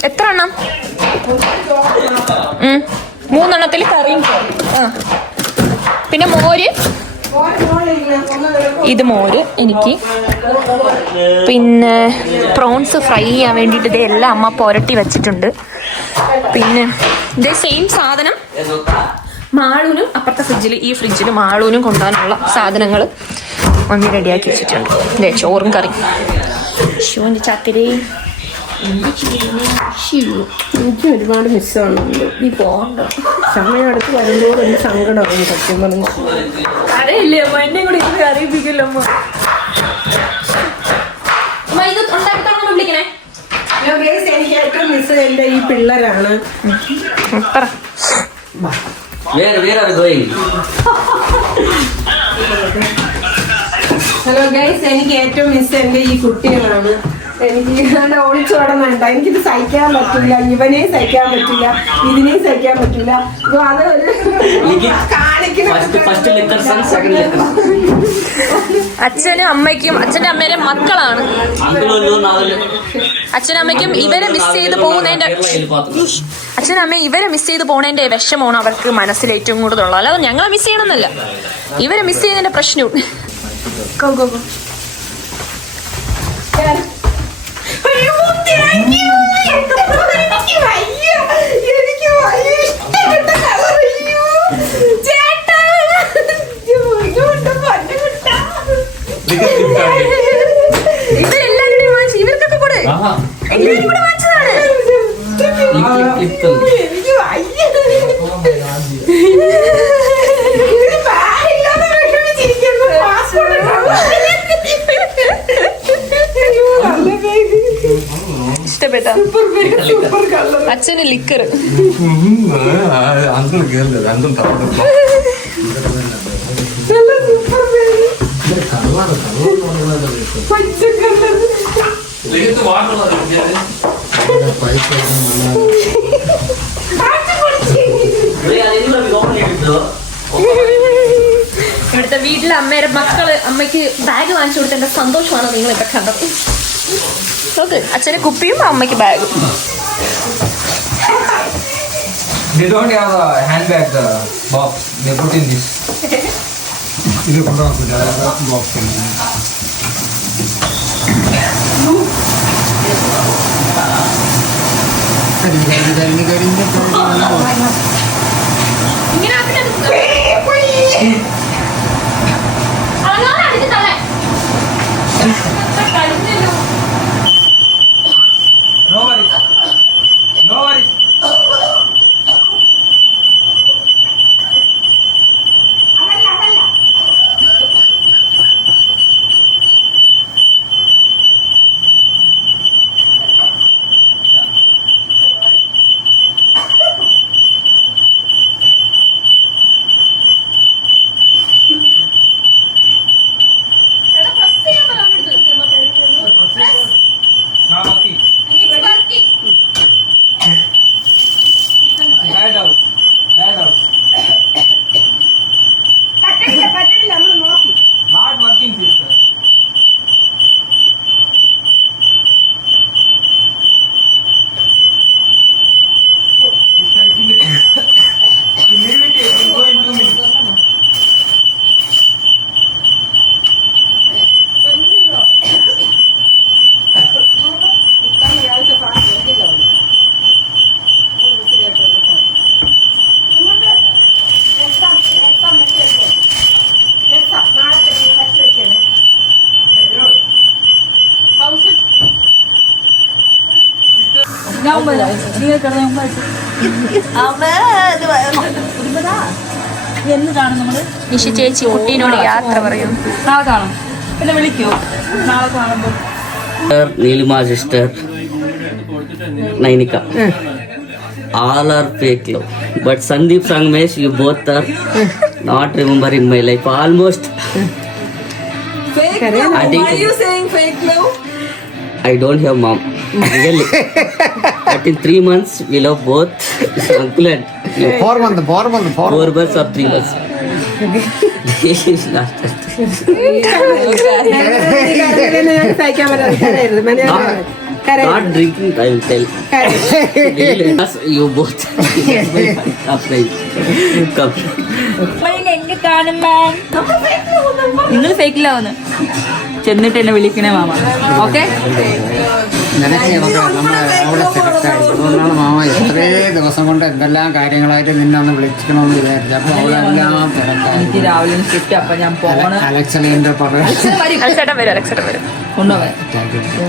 എത്ര എണ്ണം? 3 എണ്ണത്തിൽ കറിയും. പിന്നെ മോര്, ഇത് മോര് എനിക്ക്. പിന്നെ പ്രോൺസ് ഫ്രൈ ചെയ്യാൻ വേണ്ടിയിട്ട് ഇതെല്ലാം അമ്മ പുരട്ടി വെച്ചിട്ടുണ്ട്. പിന്നെ ഇതേ സെയിം സാധനം മാളൂനും അപ്പുറത്തെ ഈ ഫ്രിഡ്ജിൽ മാളൂനും കൊണ്ടുപോകാനുള്ള സാധനങ്ങൾ മമ്മി റെഡിയാക്കി വെച്ചിട്ടുണ്ട്. ഇതേ ചോറും കറി. ശിവന്റെ ചക്കരയും എനിക്ക് ഒരുപാട് മിസ്സാണുണ്ട്. നീ പോകണ്ട. സമയം അടുത്ത് വരുമ്പോൾ എനിക്ക് സങ്കടമാണ് സത്യം പറഞ്ഞു. അറിയില്ലേ അമ്മ, എന്നെ കൂടെ ഇത് അറിയിപ്പിക്കില്ല അമ്മ. ഇത് ഉണ്ടാക്കി വിളിക്കണേ. എനിക്ക് ഏറ്റവും മിസ് എൻ്റെ ഈ പിള്ളേരാണ്. Where are you going? Hello guys, എനിക്ക് ഏറ്റവും മിസ് എന്റെ ഈ കുട്ടികളാണ്. എനിക്ക് ഓടിച്ചോടം വേണ്ട, എനിക്കിത് സഹിക്കാൻ പറ്റില്ല, ഇവനെ സഹിക്കാൻ പറ്റില്ല, ഇതിനെയും സഹിക്കാൻ പറ്റില്ല. അത് അച്ഛനും അമ്മയ്ക്കും അച്ഛന്റെ അമ്മേരെ മക്കളാണ്. അച്ഛനും അമ്മയ്ക്കും ഇവരെ മിസ് ചെയ്ത് പോകുന്നതിന്റെ അച്ഛനും അമ്മയും ഇവരെ മിസ് ചെയ്ത് പോകുന്നതിന്റെ വിഷമമാണ് അവർക്ക് മനസ്സിൽ ഏറ്റവും കൂടുതലുള്ളത്. അല്ലാതെ ഞങ്ങളെ മിസ് ചെയ്യണമെന്നല്ല, ഇവരെ മിസ് ചെയ്യുന്നതിന്റെ പ്രശ്നവും. Go, go, go. ഇവരെല്ലാവരും വാങ്ങിച്ചു, ഇവർക്കൊക്കെ കൂടെ എല്ലാവരും കൂടെ വാങ്ങിച്ചതാണ്. ഇഷ്ടപ്പെട്ട അച്ഛന് ലിക്കർ ഇവിടുത്തെ വീട്ടിലെ അമ്മയുടെ മക്കള് അമ്മയ്ക്ക് ബാഗ് വാങ്ങിച്ചു കൊടുത്തതിന്റെ സന്തോഷമാണ് നിങ്ങൾ ഇപ്പൊ കണ്ടത്. ഓക്കെ, അച്ഛന് കുപ്പിയും അമ്മയ്ക്ക് ബാഗും. They don't have a handbag box. They put in this. ഇത് കൊണ്ടുപോകാൻ box. No worries. No worries. Now working. Bad out. Bad out. Not working, sister. Sister, if you leave it, it will go in 2 minutes. എന്ന് കാണും നമ്മള്. നിഷ ചേച്ചി കുട്ടീനോട് യാത്ര പറയും. നാളെ കാണും, പിന്നെ വിളിക്കോ നാളെ കാണുമ്പോ. Nilima sister, Nainika. All are fake love. But Sandeep Sangmesh, you both are not remember in my life. Almost. Fake love? Why are you saying fake love? I don't have mom. Really. But in 3 months, we love both. Uncle and 4 months. 4 months or 3 months. സഹിക്കാൻ പറ്റാതെ Not drinking, I will tell. Yes, you both. Come. എന്നെ കാണുമ്പോ നിങ്ങൾ ഫേക്കിലാവുന്നു ചെന്നിട്ട് എന്നെ വിളിക്കണേ mama. Okay, അതുകൊണ്ടാണ് mama ഇത്രേ ദിവസം കൊണ്ട് എന്തെല്ലാം കാര്യങ്ങളായിട്ട് നിന്നെ ഒന്ന് വിളിക്കണമെന്ന് വിചാരിച്ചു. അപ്പൊ അവളെല്ലാം എനിക്ക് രാവിലെ ഷിഫ്റ്റ്, അപ്പൊ ഞാൻ പോണ അലക്സലിന്റെ അലക്സേട്ടൻ വരും, അലക്സേട്ടൻ വരും. കൊണ്ടുപോകാൻ.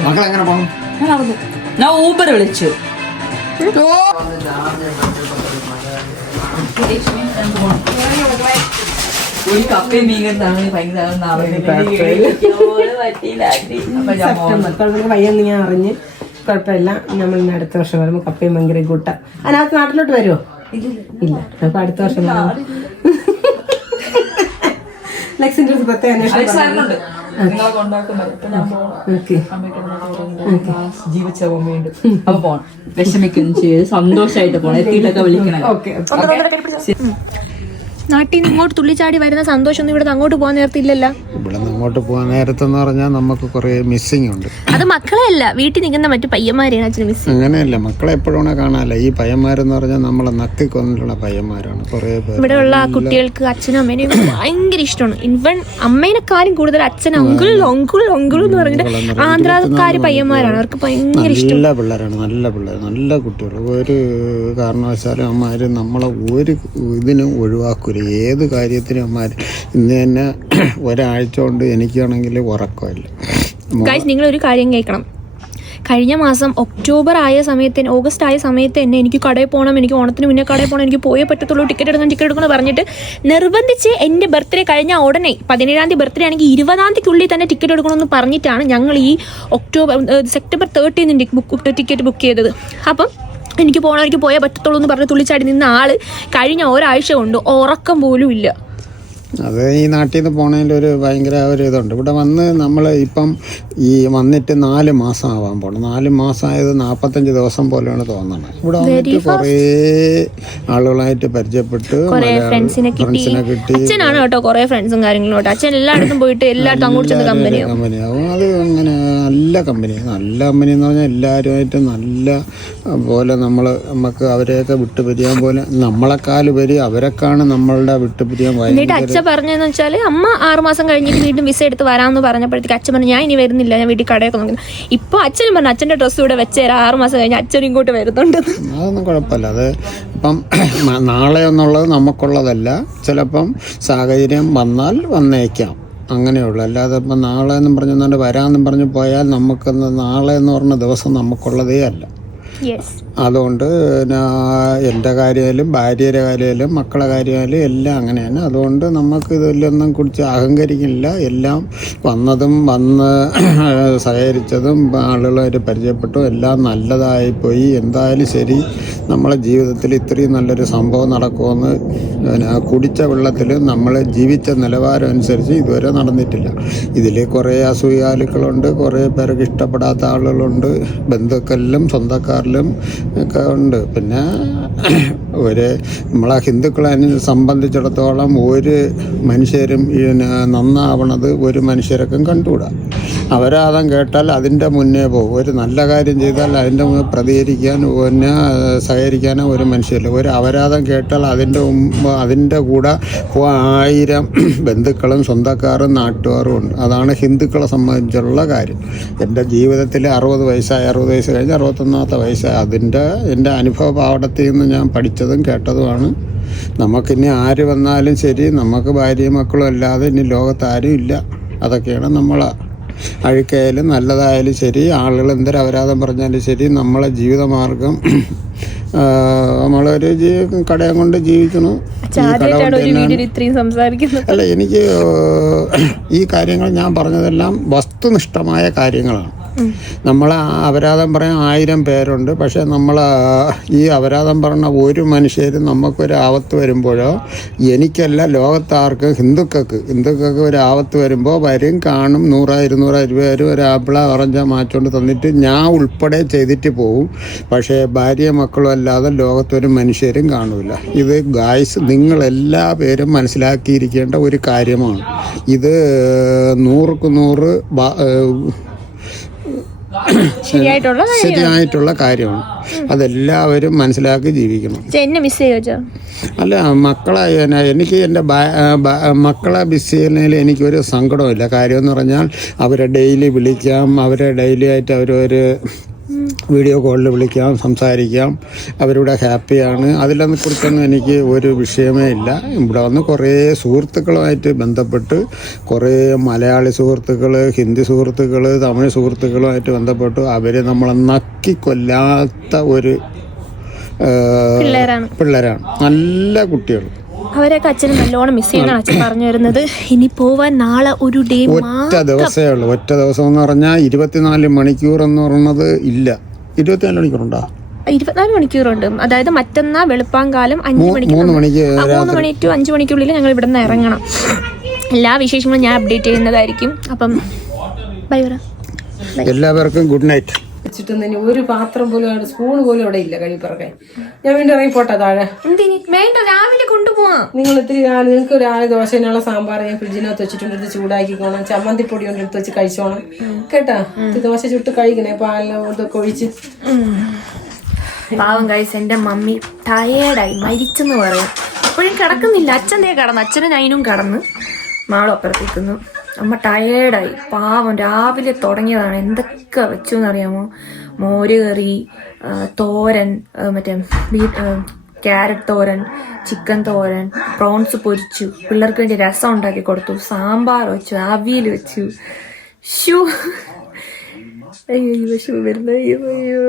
മക്കൾ എങ്ങനെ പോകണം? ഞാൻ ഊബർ വിളിച്ചു. ഒരു കപ്പയും മീൻ വയ്യെന്ന് ഞാൻ അറിഞ്ഞ് കുഴപ്പമില്ല. നമ്മൾ ഇനി അടുത്ത വർഷം വരുമ്പോൾ കപ്പയും ഭയങ്കര കൂട്ട. അതിനകത്ത് നാട്ടിലോട്ട് വരുമോ? ഇല്ല. അപ്പൊ അടുത്ത വർഷം ലെക്സിന്റെ അടുത്ത് പ്രത്യേക അന്വേഷണം. നിങ്ങളെ കൊണ്ടാക്കുന്നത് ഇപ്പൊ ഞാൻ ജീവിച്ച വീണ്ടും അപ്പൊ പോണം. വിഷമിക്കുകയും ചെയ്ത് സന്തോഷമായിട്ട് പോണം. എത്തിയിട്ടൊക്കെ വിളിക്കണം. നാട്ടിൽ നിന്ന് ഇങ്ങോട്ട് തുള്ളിച്ചാടി വരുന്ന സന്തോഷമൊന്നും ഇവിടെ അങ്ങോട്ട് പോകാൻ നേരത്തില്ലല്ലോ. ഇവിടെ നിന്ന് അങ്ങോട്ട് പോകാൻ നേരത്തെന്ന് പറഞ്ഞാൽ നമുക്ക് കുറേ മിസ്സിങ് ഉണ്ട്. അത് മക്കളെയല്ല, വീട്ടിൽ നിൽക്കുന്ന മറ്റു പയ്യന്മാരെയാണ് അച്ഛന് മിസ്. അങ്ങനെയല്ല, മക്കളെ എപ്പോഴും കാണാനല്ല. ഈ പയ്യന്മാരെന്ന് പറഞ്ഞാൽ നമ്മളെ നക്കിക്കൊന്നിട്ടുള്ള പയ്യന്മാരാണ് കുറേ പേര്. ഇവിടെയുള്ള കുട്ടികൾക്ക് അച്ഛനും അമ്മേനെയും ഭയങ്കര ഇഷ്ടമാണ്. ഇവൻ അമ്മേനെക്കാളും കൂടുതൽ അച്ഛൻ അങ്കിൾ അങ്കിൾ അങ്കിൾ എന്ന് പറഞ്ഞിട്ട് ആന്ധ്രാക്കാര് പയ്യന്മാരാണ്. അവർക്ക് ഭയങ്കര ഇഷ്ടം. നല്ല പിള്ളേരാണ്, നല്ല പിള്ളേർ, നല്ല കുട്ടികൾ. ഒരു കാരണവശാലും അമ്മമാര് നമ്മളെ ഒരു ഇതിനും ഒഴിവാക്കൂല. ഏത് കാര്യത്തിനും അമ്മമാര്. ഇന്ന് തന്നെ ഒരാഴ്ച കൊണ്ട് എനിക്കാണെങ്കിൽ ഉറക്കമില്ല. ഗൈസ്, നിങ്ങളൊരു കാര്യം കേൾക്കണം. കഴിഞ്ഞ മാസം ഓഗസ്റ്റ് ആയ സമയത്ത് തന്നെ എനിക്ക് കടയിൽ പോകണം, എനിക്ക് ഓണത്തിന് മുന്നേ കടയിൽ പോകണം, എനിക്ക് പോയേ പറ്റത്തുള്ളൂ, ടിക്കറ്റ് എടുക്കണം പറഞ്ഞിട്ട് നിർബന്ധിച്ച് എൻ്റെ ബർത്ത്ഡേ കഴിഞ്ഞ ഉടനെ 17-ാം തീയതി ബർത്ത്ഡേ ആണെങ്കിൽ 20-ാം തീയതിക്കുള്ളിൽ തന്നെ ടിക്കറ്റ് എടുക്കണമെന്ന് പറഞ്ഞിട്ടാണ് ഞങ്ങൾ ഈ സെപ്റ്റംബർ 13 ടിക്കറ്റ് ബുക്ക് ചെയ്തത്. അപ്പം എനിക്ക് പോകണം, എനിക്ക് പോയേ പറ്റത്തുള്ളൂ എന്ന് പറഞ്ഞ് തുള്ളിച്ചാടി നിന്ന ആള് കഴിഞ്ഞ ഒരാഴ്ച കൊണ്ട് ഉറക്കം പോലും ഇല്ല. അത് ഈ നാട്ടിൽ നിന്ന് പോണതിൻ്റെ ഒരു ഭയങ്കര ഒരു ഇതുണ്ട്. ഇവിടെ വന്ന് നമ്മൾ ഇപ്പം ഈ വന്നിട്ട് 4 മാസം ആവാൻ പോകണം. 4 മാസമായത് 45 ദിവസം പോലെയാണ് തോന്നുന്നത്. ഇവിടെ വന്നിട്ട് കുറേ ആളുകളായിട്ട് പരിചയപ്പെട്ട് ഫ്രണ്ട്സിനെ കിട്ടി. അച്ഛനാണ് കേട്ടോ കുറേ ഫ്രണ്ട്സും കാര്യങ്ങളും കേട്ടോ. അച്ഛൻ എല്ലായിടത്തും പോയിട്ട് എല്ലായിടത്തും അങ്ങോട്ട് ചെന്ന് കമ്പനിയാവും. അത് അങ്ങനെ നല്ല കമ്പനി എന്ന് പറഞ്ഞാൽ എല്ലാവരുമായിട്ട് നല്ല പോലെ നമുക്ക് അവരെയൊക്കെ വിട്ടുപിരിയാൻ പോലെ നമ്മളെക്കാളുപരി അവരെക്കാണ് നമ്മളുടെ വിട്ടുപിരിയാൻ ഭയങ്കര. പറഞ്ഞതെന്ന് വെച്ചാൽ അമ്മ 6 മാസം കഴിഞ്ഞിട്ട് വീണ്ടും വിസ എടുത്ത് വരാമെന്ന് പറഞ്ഞപ്പോഴത്തേക്ക് അച്ഛൻ പറഞ്ഞു ഞാൻ ഇനി വരുന്നില്ല, ഞാൻ വീട്ടിൽ കടയൊക്കെ നോക്കുന്നു. ഇപ്പൊ അച്ഛനും പറഞ്ഞു അച്ഛൻ്റെ ഡ്രസ്സ് ഇവിടെ വെച്ചേരാ, 6 മാസം കഴിഞ്ഞ് അച്ഛനും ഇങ്ങോട്ട് വരുന്നുണ്ട്. അതൊന്നും കുഴപ്പമില്ല. അത് ഇപ്പം നാളെ എന്നുള്ളത് നമുക്കുള്ളതല്ല. ചിലപ്പം സാഹചര്യം വന്നാൽ വന്നേക്കാം, അങ്ങനെയുള്ളൂ. അല്ലാതെ ഇപ്പം നാളെ എന്നും പറഞ്ഞുകൊണ്ട് വരാമെന്നും പറഞ്ഞ് പോയാൽ നമുക്കൊന്ന് നാളെ എന്ന് പറഞ്ഞ ദിവസം നമുക്കുള്ളതേ അല്ല. അതുകൊണ്ട് എൻ്റെ കാര്യമായാലും ഭാര്യയുടെ കാര്യമായാലും മക്കളെ കാര്യമായാലും എല്ലാം അങ്ങനെയാണ്. അതുകൊണ്ട് നമുക്ക് ഇതിലൊന്നും കുറിച്ച് അഹങ്കരിക്കില്ല. എല്ലാം വന്ന് സഹകരിച്ചതും ആളുകളായിട്ട് പരിചയപ്പെട്ടു എല്ലാം നല്ലതായിപ്പോയി. എന്തായാലും ശരി, നമ്മളെ ജീവിതത്തിൽ ഇത്രയും നല്ലൊരു സംഭവം നടക്കുമെന്ന് കുടിച്ച വെള്ളത്തിൽ നമ്മൾ ജീവിച്ച നിലവാരം അനുസരിച്ച് ഇതുവരെ നടന്നിട്ടില്ല. ഇതിൽ കുറേ അസൂയാലുക്കളുണ്ട്, കുറേ പേർക്ക് ഇഷ്ടപ്പെടാത്ത ആളുകളുണ്ട്, ബന്ധുക്കളിലും സ്വന്തക്കാരിലും ഒക്കെ ഉണ്ട്. പിന്നെ നമ്മളെ ഹിന്ദുക്കളെ സംബന്ധിച്ചിടത്തോളം ഒരു മനുഷ്യരും നന്നാവണത് ഒരു മനുഷ്യരൊക്കെ കണ്ടുകൂടാ. അപരാധം കേട്ടാൽ അതിൻ്റെ മുന്നേ പോകും. ഒരു നല്ല കാര്യം ചെയ്താൽ അതിൻ്റെ മുന്നേ പ്രതികരിക്കാൻ പിന്നെ സഹകരിക്കാനോ ഒരു മനുഷ്യരില്ല. ഒരു അപരാധം കേട്ടാൽ അതിൻ്റെ കൂടെ 1000 ബന്ധുക്കളും സ്വന്തക്കാരും നാട്ടുകാരും ഉണ്ട്. അതാണ് ഹിന്ദുക്കളെ സംബന്ധിച്ചുള്ള കാര്യം. എൻ്റെ ജീവിതത്തിൽ 60 വയസ്സ് കഴിഞ്ഞ് 61ാമത്തെ വയസ്സായി. എൻ്റെ അനുഭവ പാഠത്തിൽ നിന്ന് ഞാൻ പഠിച്ചതും കേട്ടതുമാണ്. നമുക്കിനി ആര് വന്നാലും ശരി, നമുക്ക് ഭാര്യയും മക്കളും അല്ലാതെ ഇനി ലോകത്ത് ആരും ഇല്ല. അതൊക്കെയാണ് നമ്മളെ അഴുക്കായാലും നല്ലതായാലും ശരി, ആളുകൾ എന്തൊരു അപരാധം പറഞ്ഞാലും ശരി, നമ്മളെ ജീവിതമാർഗം നമ്മളൊരു കടയം കൊണ്ട് ജീവിക്കണം. അല്ല, എനിക്ക് ഈ കാര്യങ്ങൾ ഞാൻ പറഞ്ഞതെല്ലാം വസ്തുനിഷ്ഠമായ കാര്യങ്ങളാണ്. നമ്മൾ അപരാധം പറയാൻ 1000 പേരുണ്ട്. പക്ഷേ നമ്മൾ ഈ അപരാധം പറഞ്ഞ ഒരു മനുഷ്യരും നമുക്കൊരു ആപത്ത് വരുമ്പോഴോ, എനിക്കല്ല ലോകത്താർക്കും ഹിന്ദുക്കൾക്ക് ഒരു ആപത്ത് വരുമ്പോൾ വരും, കാണും, 100 200 പേരും ഒരു ആപ്പിള ഓറഞ്ച മാച്ചോണ്ട് തന്നിട്ട് ഞാൻ ഉൾപ്പെടെ ചെയ്തിട്ട് പോവും. പക്ഷേ ഭാര്യ മക്കളും അല്ലാതെ ലോകത്തൊരു മനുഷ്യരും കാണൂല. ഇത് ഗായ്സ് നിങ്ങളെല്ലാ പേരും മനസ്സിലാക്കിയിരിക്കേണ്ട ഒരു കാര്യമാണ്. ഇത് 100ക്ക് 100 ശരിയായിട്ടുള്ള കാര്യമാണ്. അതെല്ലാവരും മനസ്സിലാക്കി ജീവിക്കണം. എന്നെ മിസ് ചെയ്യോ? അല്ല, എനിക്ക് എൻ്റെ മക്കളെ മിസ് ചെയ്യുന്നതിൽ എനിക്കൊരു സങ്കടമില്ല. കാര്യമെന്ന് പറഞ്ഞാൽ അവരെ ഡെയിലി വിളിക്കാം, അവരെ ഡെയിലി ആയിട്ട് അവരൊരു വീഡിയോ കോളിൽ വിളിക്കാം, സംസാരിക്കാം, അവരിവിടെ ഹാപ്പിയാണ്. അതിനെക്കുറിച്ചൊന്നും എനിക്ക് ഒരു വിഷയമേ ഇല്ല. ഇവിടെ വന്ന് കുറേ സുഹൃത്തുക്കളുമായിട്ട് ബന്ധപ്പെട്ട്, കുറേ മലയാളി സുഹൃത്തുക്കൾ, ഹിന്ദി സുഹൃത്തുക്കൾ, തമിഴ് സുഹൃത്തുക്കളുമായിട്ട് ബന്ധപ്പെട്ടു. അവർ നമ്മളെ നക്കിക്കൊല്ലാത്ത ഒരു പിള്ളേരാണ്, നല്ല കുട്ടികൾ. അവരൊക്കെ അച്ഛന് നല്ലോണം മിസ് ചെയ്യുന്നതാണ് അച്ഛൻ പറഞ്ഞു വരുന്നത്. ഇനി പോവാൻ നാളെ ഒരു ഡേ ഒറ്റ ദിവസമേ ഉള്ളൂ. ഒറ്റ ദിവസം എന്ന് പറഞ്ഞാൽ 24 മണിക്കൂർ എന്ന് പറയുന്നത് ഇല്ല. 24 മണിക്കൂറുണ്ടോ? 24 മണിക്കൂറുണ്ട്. അതായത് മറ്റന്നാ വെളുപ്പാങ്കാലം 5 മണിക്ക് 3 മണിക്ക് 3 മണി ടു 5 മണിക്കുള്ളിൽ ഞങ്ങൾ ഇവിടെ നിന്ന് ഇറങ്ങണം. എല്ലാ വിശേഷങ്ങളും ഞാൻ അപ്ഡേറ്റ് ചെയ്യുന്നതായിരിക്കും. അപ്പം ബൈ പറ. എല്ലാവർക്കും ഗുഡ് നൈറ്റ്. വെച്ചിട്ട് ഒരു പാത്രം പോലും സ്പൂൺ പോലും അവിടെ ഇല്ല കഴിപ്പറക്കാൻ. ഞാൻ വീണ്ടും ഇറങ്ങി പോട്ടെ താഴെ. എന്തിനി വേണ്ട, രാവിലെ കൊണ്ടുപോവാം. നിങ്ങൾ നിങ്ങൾക്ക് രാവിലെ ദോശനുള്ള സാമ്പാർ ഞാൻ ഫ്രിഡ്ജിനകത്ത് വെച്ചിട്ടുണ്ട്. ഇത് ചൂടാക്കിക്കോണം. ചമ്മന്തിപ്പൊടി കൊണ്ട് എടുത്ത് വെച്ച് കഴിച്ചോണം കേട്ടാ. ഇത് ദോശ ചുട്ട് കഴിക്കണേ പാലിന് ഇതൊക്കെ ഒഴിച്ച്. പാവം കഴിച്ച് എന്റെ മമ്മി ടയേർഡായി മരിച്ചെന്ന് പറയാം. അപ്പോഴും കിടക്കുന്നില്ല. അച്ഛൻ്റെ കടന്നു, അച്ഛനും ഞാനും കടന്ന് മാളും അപ്പുറത്തേക്കുന്നു. അമ്മ ടയേർഡായി പാവം. രാവിലെ തുടങ്ങിയതാണ്. എന്തൊക്കെ വെച്ചു എന്നറിയാമോ? മോര് കറി, തോരൻ, മറ്റേ ക്യാരറ്റ് തോരൻ, ചിക്കൻ തോരൻ, പ്രോൺസ് പൊരിച്ചു, പിള്ളേർക്ക് വേണ്ടി രസം ഉണ്ടാക്കി കൊടുത്തു, സാമ്പാർ വെച്ചു, അവിയൽ വെച്ചു. അയ്യോ വിഷമം വരുന്ന അയ്യോ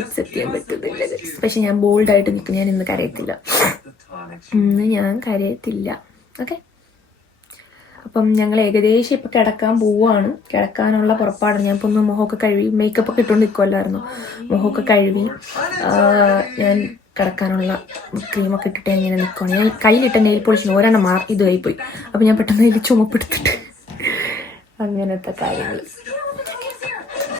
അക്സെപ്റ്റ് ചെയ്യാൻ പറ്റുന്നില്ല. പക്ഷെ ഞാൻ ബോൾഡായിട്ട് നിൽക്കും. ഞാൻ ഇന്ന് കരയത്തില്ല. ഓക്കെ. അപ്പം ഞങ്ങൾ ഏകദേശം ഇപ്പം കിടക്കാൻ പോവാണ്. കിടക്കാനുള്ള പുറപ്പാടാണ്. ഞാൻ ഇപ്പം ഒന്ന് മുഖമൊക്കെ കഴുകി, മേക്കപ്പ് ഒക്കെ ഇട്ടുകൊണ്ട് നിൽക്കുമല്ലായിരുന്നു. മുഖമൊക്കെ കഴുകി ഞാൻ കിടക്കാനുള്ള ക്രീമൊക്കെ ഇട്ടിട്ട് ഇങ്ങനെ നിൽക്കുകയാണ്. ഞാൻ കയ്യിലിട്ട നെയിൽ പോളിഷിന് ഒരെണ്ണം ഇതായിപ്പോയി. അപ്പം ഞാൻ പെട്ടെന്ന് അതിൽ ചുമപ്പെടുത്തിട്ട് അങ്ങനത്തെ കാര്യങ്ങൾ.